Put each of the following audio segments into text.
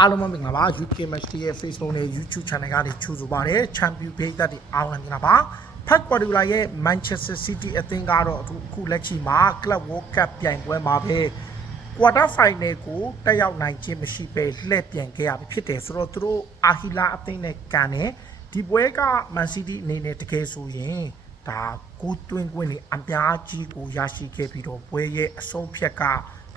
အားလုံးပဲမင်္ဂလာပါ UK Match ရဲ့ Facebook နဲ့ YouTube Channel ကနေကြိုဆိုပါရစေ Champion ဘေးသက်တွေအားလုံးမြင်လာပါ Pep Guardiola ရဲ့ Manchester City အသင်းကတော့အခုလက်ရှိမှာ Club World Cup ပြိုင်ပွဲမှာပဲ Quarter Final ကိုတက်ရောက်နိုင်ခြင်းမရှိပဲလှည့်ပြန်ခဲ့ရပြီဖြစ်တယ်ဆိုတော့သူတို့အာဟီလာအသင်းနဲ့ကန်တယ်ဒီပွဲက Man City အနေနဲ့တကယ်ဆိုရင်ဒါကိုတွင်းကွင်းနေအများကြီးကိုရရှိခဲ့ပြီးတော့ပွဲရဲ့အဆုံးဖြတ်က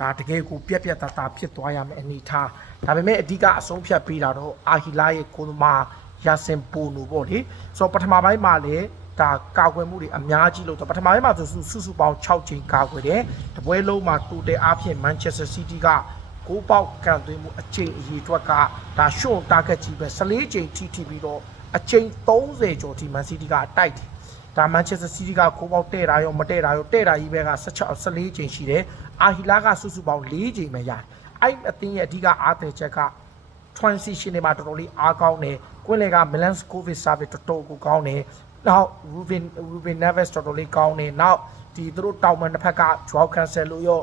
ဒါတကယ်ကိုပြက်ပြက်သားသားဖြစ်သွားရမယ်အနေထားဒါပေမဲ့အဓိကအဆုံးဖြတ်ပေးတာတော့အာဟီလာရဲ့ကိုသမားရစင်ပူနူပေါ့လေဆိုတော့ပထမပိုင်းမှာလည်းဒါကာကွယ်မှုတွေအများကြီးလို့တော့ပထမပိုင်းမှာဆိုစုစုပေါင်း6ချိန်ကာကွယ်တယ်တပွဲလုံးမှာတူတယ်အားဖြင့် Manchester City ကကိုးပေါက်ကန်သွင်းမှုအချိန်အရေးအတွက်ကဒါရှုံ target ကြီးပဲ14ချိန်ထိထိပြီးတော့အချိန်30ကျော်ထိ Man City ကတိုက်တယ် ဒါမန်ချက်စတာစီးတီးကကိုပေါက်တဲ့တာရောမတဲ့တာရောတဲ့တာကြီးပဲက16 14ချိန်ရှိတယ်အာဟီလာကစုစုပေါင်း4ချိန်ပဲရတယ်အဲ့အသင်းရဲ့အဓိကအားသယ်ချက်က transition တွေမှာတော်တော်လေးအားကောင်းတယ်ကွင်းလေက Milan Skovic service တော်တော်ကိုကောင်းတယ်နောက် Ruben Ruben Neves တော်တော်လေးကောင်းတယ်နောက်ဒီသူတို့တောင်မန်တစ်ဖက်က Joao Cancelo ရော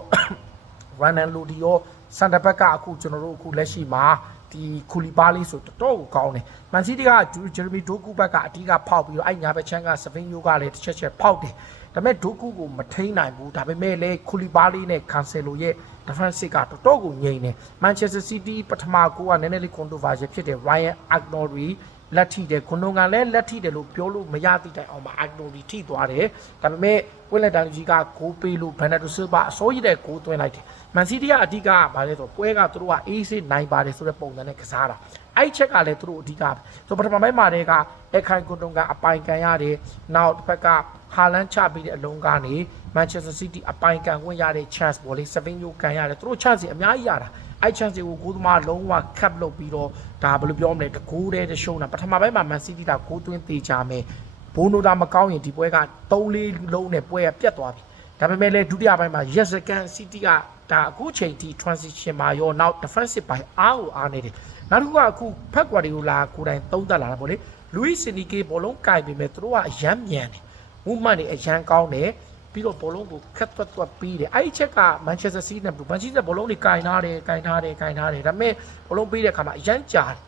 Renan Lodi ရောစန်တာဘက်ကအခုကျွန်တော်တို့အခုလက်ရှိမှာ ဒီခူလီပါလီဆိုတော်တော်ကိုကောင်းတယ်မန်စီးတီးကဂျယ်ရမီဒိုကူဘက်ကအဓိကဖောက်ပြီးတော့အဲ့ညာဘက်ချမ်းကစပင်းယိုကလည်းတစ်ချက်ချက်ဖောက်တယ်ဒါပေမဲ့ဒိုကူကိုမထိန်းနိုင်ဘူးဒါပေမဲ့လည်းခူလီပါလီနဲ့ကန်ဆယ်လိုရဲ့ defensive ကတော်တော်ကိုငြိမ်တယ် Manchester City ပထမကိုကနည်းနည်းလေး controversy ဖြစ်တယ် Ryan Agnori လက်ထိတယ်ခွန်ုံကလည်းလက်ထိတယ်လို့ပြောလို့မရသည့်တိုင်အောင်မှာ Agnori ထိသွားတယ်ဒါပေမဲ့ပွင့်လက်တန်ကြီးကဂိုးပေးလို့ Bernardo Silva အစိုးရတဲ့ဂိုးသွင်းလိုက်တယ် Man City ကအဓိကကဘာလဲဆိုတော့ပွဲကသူတို့က AC နိုင်ပါတယ်ဆိုတဲ့ပုံစံနဲ့ကစားတာအဲ့ချက်ကလည်းသူတို့အဓိကဆိုပထမပိုင်းမှာတည်းကအခိုင်ကွန်တုံကအပိုင်ကန်ရတယ်နောက်တစ်ဖက်ကဟာလန်ချပြီးတဲ့အလုံးကနေ Manchester City အပိုင်ကန်ခွင့်ရတဲ့ chance ပေါ့လေ7ရိုးကန်ရတယ်သူတို့ chance အများကြီးရတာ အဲ့ chance ကိုကိုသမားလုံးဝ cap လုပ်ပြီးတော့ဒါဘယ်လိုပြောမလဲတကူးတဲ့တရှုံးတာပထမပိုင်းမှာ Man City ကဂိုးသွင်းသေးချမယ်ဘိုးနိုတာမကောင်းရင်ဒီပွဲက3-4လုံးနဲ့ပွဲကပြတ်သွားပြီဒါပေမဲ့လည်းဒုတိယပိုင်းမှာ Yes Can City ကဒါအခုချိန်ထိ transition မှာရောနောက် defensive ပိုင်းအားကိုအားနေတယ်နောက်တစ်ခုကအခုဖက်ကွာဒီကိုလာကိုယ်တိုင်သုံးသပ်လာတာပေါ့လေ Luis Enrique ဘောလုံးကင်ပေမဲ့သူတို့ကအရမ်းမြန်တယ် movement တွေအရန်ကောင်းတယ် ပြီးတော့ဘောလုံးကိုခက်သွက်သွက်ပြီးတယ်အဲ့ဒီချက်က Manchester City နဲ့ Manchester ဘောလုံးတွေကင်ထားတယ်ကင်ထားတယ်ကင်ထားတယ်ဒါပေမဲ့ဘောလုံးပေးတဲ့အခါမှာအရန်ကြာတယ်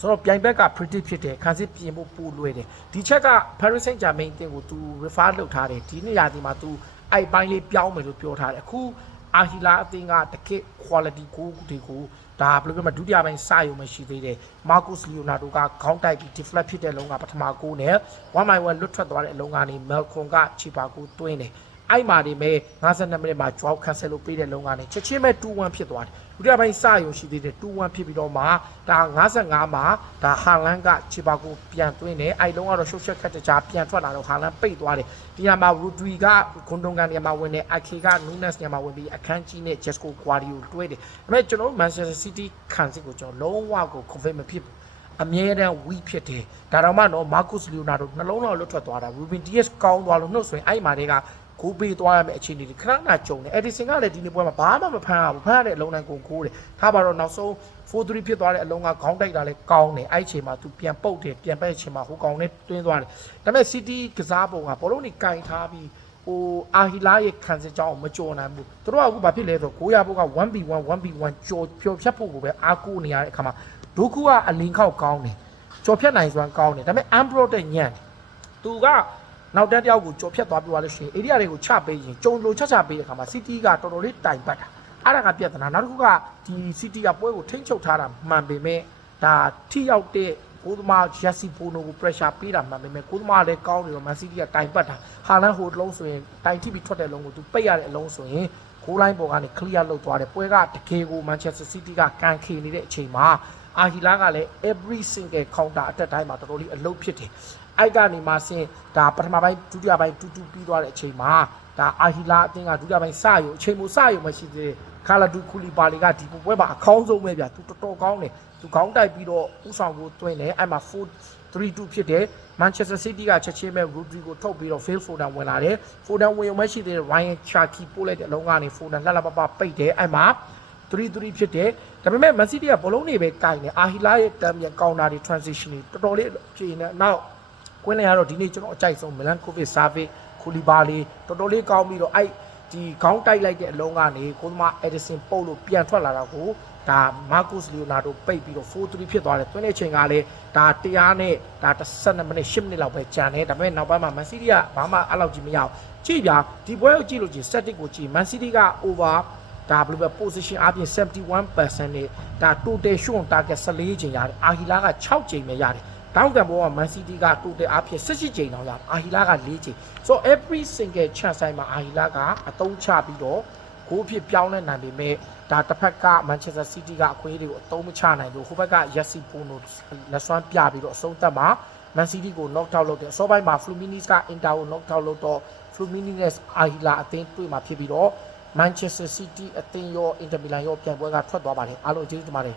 ဆိုတော့ပြိုင်ဘက်က predict ဖြစ်တယ်ခံစစ်ပြင်ဖို့ပို့လွယ်တယ်ဒီချက်က Paris Saint-Germain တင်ကို तू refer လုပ်ထားတယ်ဒီနေ့ရာသီမှာ तू အဲ့ပိုင်းလေးပြောင်းမယ်လို့ပြောထားတယ်အခု အာဟီလာအသင်းကတကယ့် quality ကိုတွေကိုဒါဘယ်လိုပြောမလဲဒုတိယပိုင်းစရုံမရှိသေးတယ်မာကုစ်လီယိုနာဒိုကခေါင်းတိုက်ပြီး deflect ဖြစ်တဲ့လုံကပထမကိုနဲ့1 by 1လွတ်ထွက်သွားတဲ့အလုံကနေ Malcolm ကချီပါကိုတွင်းတယ် အဲ့မာဒီမဲ့52မိနစ်မှာ Joao Cancelo ပေးတဲ့လုံကနေချက်ချင်းပဲ2-1ဖြစ်သွားတယ်ဒုတိယပိုင်းစရုံရှိသေးတယ်2-1ဖြစ်ပြီးတော့မှဒါ55မှာဒါဟာလန်ကချီပါကိုပြန်တွင်းတယ်အဲ့လုံကတော့ရှုပ်ရှက်ခက်တကြားပြန်ထွက်လာတော့ဟာလန်ပိတ်သွားတယ်ဒီညမှာ Rodri ကခွန်တုံကန်ညမှာဝင်တယ် Ake က Nunes ညမှာဝင်ပြီးအခန်းကြီးနဲ့ Jesco Guardiola တွဲတယ်ဒါပေမဲ့ကျွန်တော် Manchester City ခံစစ်ကိုကျွန်တော်လုံးဝကို confirm မဖြစ်ဘူးအမြဲတမ်း weak ဖြစ်တယ်ဒါတော့မှတော့ Marcus Leonardo နှလုံးတော်လွတ်ထွက်သွားတာ Ruben Dias ကောင်းသွားလို့နှုတ်ဆိုရင်အဲ့မှာတွေက ကိုပေးသွားရမယ့်အခြေအနေတွေခဏခဏကြုံတယ် Edison ကလည်းဒီနေ့ပွဲမှာဘာမှမဖမ်းရဘူးဖမ်းရတဲ့အလုံးတိုင်းကိုကိုးတယ်ထားပါတော့နောက်ဆုံး4-3ဖြစ်သွားတဲ့အလုံးကခေါင်းတိုက်တာလည်းကောင်းတယ်အဲ့ချိန်မှာသူပြန်ပုတ်တယ်ပြန်ပက်ချိန်မှာဟိုကောင်နဲ့တွင်းသွားတယ်ဒါပေမဲ့ City ကစားပုံကဘောလုံးကြီးကင်ထားပြီးဟိုအာဟီလာရဲ့ခံစစ်ကြောင်းကိုမကြော်နိုင်ဘူးသူတို့ကအခုဘာဖြစ်လဲဆိုတော့900ဘုတ်က 1v1 1v1 ကြော်ဖြော်ဖြတ်ဖို့ကိုပဲအားကိုးနေရတဲ့အခါမှာဒုခုကအလင်းခောက်ကောင်းတယ်ကြော်ဖြတ်နိုင်စွမ်းကောင်းတယ်ဒါပေမဲ့ Ambro တဲ့ညံ့တယ်သူက နောက်တန်းတယောက်ကိုကြော်ဖြတ်သွားပြီးသွားလို့ရှိရင် area တွေကိုချပေးရင်ကြုံလိုချချပေးတဲ့အခါမှာ City ကတော်တော်လေးတိုင်ပတ်တာအဲ့ဒါကပြဿနာနောက်တစ်ခုကဒီ City ကပွဲကိုထိန်းချုပ်ထားတာမှန်ပေမဲ့ဒါထိရောက်တဲ့ကိုသမား Jesse Bono ကို pressure ပေးတာမှန်ပေမဲ့ကိုသမားလည်းကောင်းတယ်တော့ Man City ကတိုင်ပတ်တာဟာလန်ဟိုတလုံးဆိုရင်တိုင်ထိပြီးထွက်တဲ့အလုံးကိုသူပိတ်ရတဲ့အလုံးဆိုရင်ဂိုးလိုင်းပေါ်ကနေ clear လုပ်သွားတယ်ပွဲကတကယ်ကို Manchester City ကကန်ခေနေတဲ့အချိန်မှာ အာဟီလာကလည်း every single counter အတက်တိုင်းမှာတော်တော်လေးအလုပ်ဖြစ်တယ်အဲ့ကနေမှဆင်းဒါပထမပိုင်းဒုတိယပိုင်းတူတူပြီးသွားတဲ့အချိန်မှာဒါအာဟီလာအတင်းကဒုတိယပိုင်းစရုံအချိန်မိုစရုံမရှိသေးတယ်ခါလာဒူခူလီပါလီကဒီပွဲမှာအကောင်းဆုံးပဲဗျာသူတော်တော်ကောင်းတယ်သူခေါင်းတိုက်ပြီးတော့ဥဆောင်ကိုတွင်းတယ်အဲ့မှာ4 3-2ဖြစ်တယ်မန်ချက်စတာစီးတီးကချက်ချင်းပဲရူဒရီကိုထုတ်ပြီးတော့ fail foden ဝင်လာတယ် foden ဝင်ရုံပဲရှိသေးတယ် ryan chaki ပို့လိုက်တဲ့အလုံးကနေ foden လှလှပပပိတ်တယ်အဲ့မှာ 3-3ဖြစ်တယ်ဒါပေမဲ့ man city ကဘောလုံးတွေပဲကင်တယ်အာဟီလာရဲ့တမ်ပြန်ကောင်တာတွေ transition တွေတော်တော်လေးဖြည့်နေနောက်ကွင်းလျာတော့ဒီနေ့ကျွန်တော်အကြိုက်ဆုံး Milan Kovic Savic ခူလီဘာလီတော်တော်လေးကောင်းပြီးတော့အဲ့ဒီခေါင်းတိုက်လိုက်တဲ့အလုံးကနေကိုသမား Edison ပုတ်လို့ပြန်ထွက်လာတာကိုဒါမာကုစ်လီယိုနာဒိုပိတ်ပြီးတော့4-3ဖြစ်သွားတယ်တွင်းတဲ့ချိန်ကလည်းဒါတရားနဲ့ဒါ12မိနစ်10မိနစ်လောက်ပဲကြာတယ်ဒါပေမဲ့နောက်ပိုင်းမှာမန်စီးတီးကဘာမှအဲ့လောက်ကြီးမရအောင်ကြည့်ပြဒီပွဲကိုကြည့်လို့ချင်း static ကိုကြည့်မန်စီးတီးက over ဒါဘယ်လိုပဲ position အပြင်71%နဲ့ဒါ total shot target 14ချိန်ရတယ်အာဟီလာက6ချိန်ပဲရတယ်တောင်းတန်ဘောက Man City က total အပြင်18ချိန်တောင်ရတယ်အာဟီလာက4ချိန် so every single chance တိုင်းမှာအာဟီလာကအသုံးချပြီးတော့ဂိုးဖြစ်ပြောင်းလဲနိုင်ပေမဲ့ဒါတစ်ဖက်က Manchester City ကအခွင့်အရေးတွေကိုအသုံးမချနိုင်လို့ဟိုဘက်က Yassi Bono လက်စွမ်းပြပြီးတော့အဆုံးသတ်မှာ Man City ကို knock out လုပ်တယ်အစောပိုင်းမှာ Fluminense က Inter ကို knock out လုပ်တော့ Fluminense အာဟီလာအသင်းတွေ့မှာဖြစ်ပြီးတော့ Manchester City အသင်းရော Inter Milan ရောပြန်ပွဲကထွက်သွားပါတယ်အားလုံးကျေးဇူးတင်ပါတယ်